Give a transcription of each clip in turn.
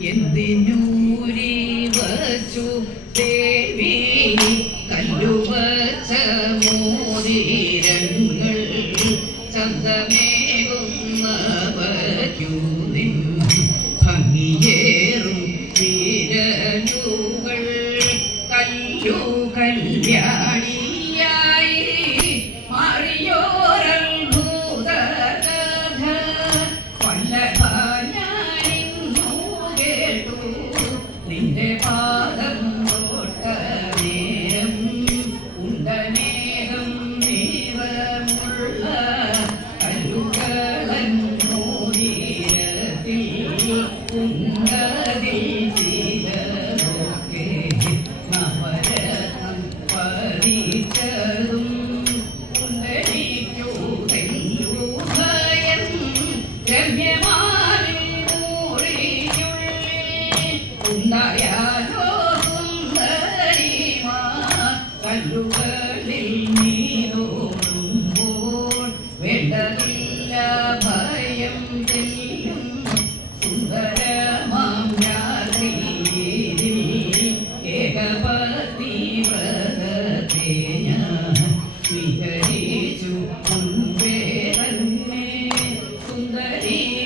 എന്തിനൂരി വച്ചു ദേവി കല്ലുവച്ച മോതിരങ്ങൾ ചന്തമേകുന്നവയ്ക്കൂ. word. Ready?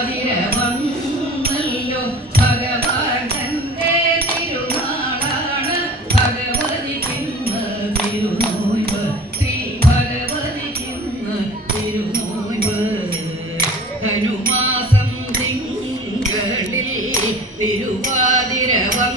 തിരുവാതിരവം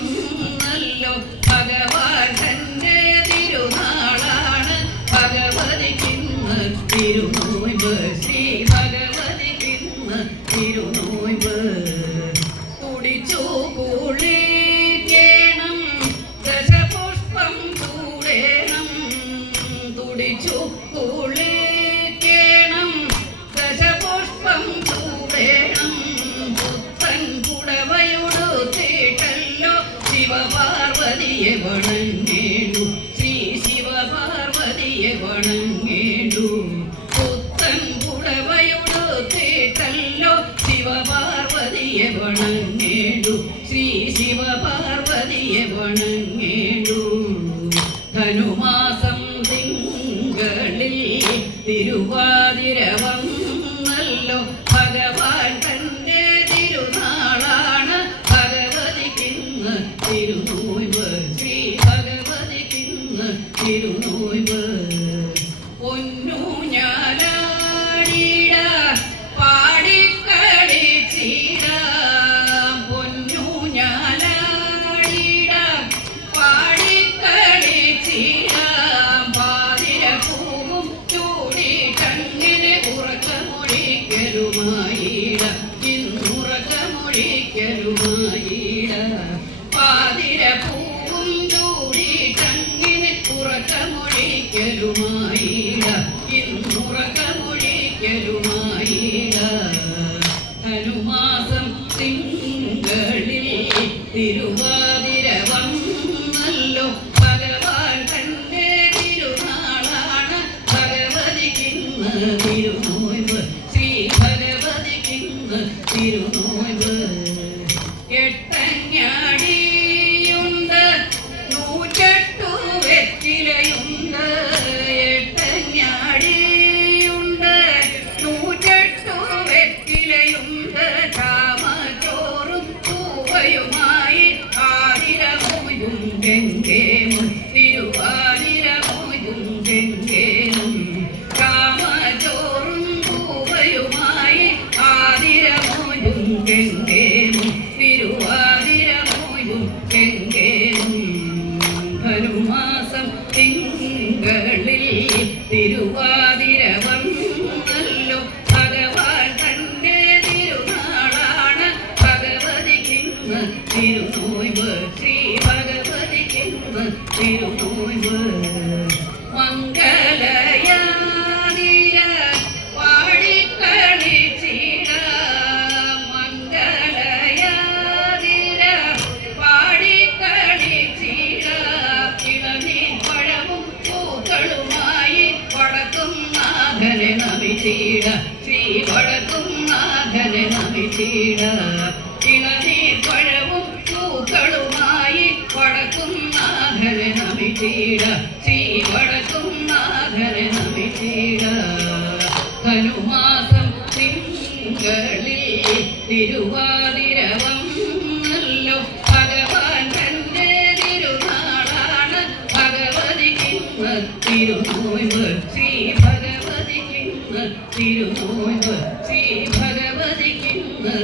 നല്ലോ. ഭഗവാൻ തന്റെ തിരുനാളാണ് ഭഗവതിക്കിന്ന് തിരുനോയ്ബ് ശ്രീ ഭഗവതിക്കിന്ന് തിരുനോയ്ബ് കുടിച്ചു കുളി തിരുവാതിരവന്നല്ലോ. ഭഗവാൻ തന്റെ തിരുനാളാണ്. ഭഗവതിക്കിന്ന് തിരുനൂൽവ് ശ്രീ ഭഗവതിക്കിന്ന് തിരുനൂ കുളിക്കരുമായിട പാതിര പൂവും വന്നല്ലോ. തിരുനോയ്വ് ശ്രീ ഭഗവതിക്കിന്ന് തിരുനോയ്വ് തെങ്കേ തിരുവാതിരമൂയും തെങ്കേനും കാമചോറും പൂവയുമായി ആതിരമൂയും തെങ്കേനും തിരുവാതിരമൂയും തെങ്കേനും ധനുമാസം തിങ്കളിൽ തിരുവാതിര വന്നല്ലോ ഭഗവാൻ തന്റെ തിരുനാളാണ്. ഭഗവതിക്കിന്ന് തിരുനോയ്വ് ശ്രീ ഭഗവതി திருப்பு திருப்பூய்வு மங்களயாதிய வாடிக்கணி சீர மங்களயாதிர வாடிக்கணி சீர இவனின் பழமும் பூக்களுമായി പടക്കും നാഗരെ നവിചീട ശ്രീ പടക്കും നാഗരെ നവിചീട ഇളനി നമിച്ചിട ശ്രീ വടക്കും നാഥനെ നമിച്ചിട ധനുമാസം തിങ്കളിൽ തിരുവാതിരവം നല്ലോ. ഭഗവാൻ തന്റെ തിരുനാളാണ്. ഭഗവതിക്കിന്ന് തിരുനോയ്വ് ശ്രീ ഭഗവതിക്കിന്ന് തിരുനോയ്വ് ശ്രീ ഭഗവതിക്കിന്ന്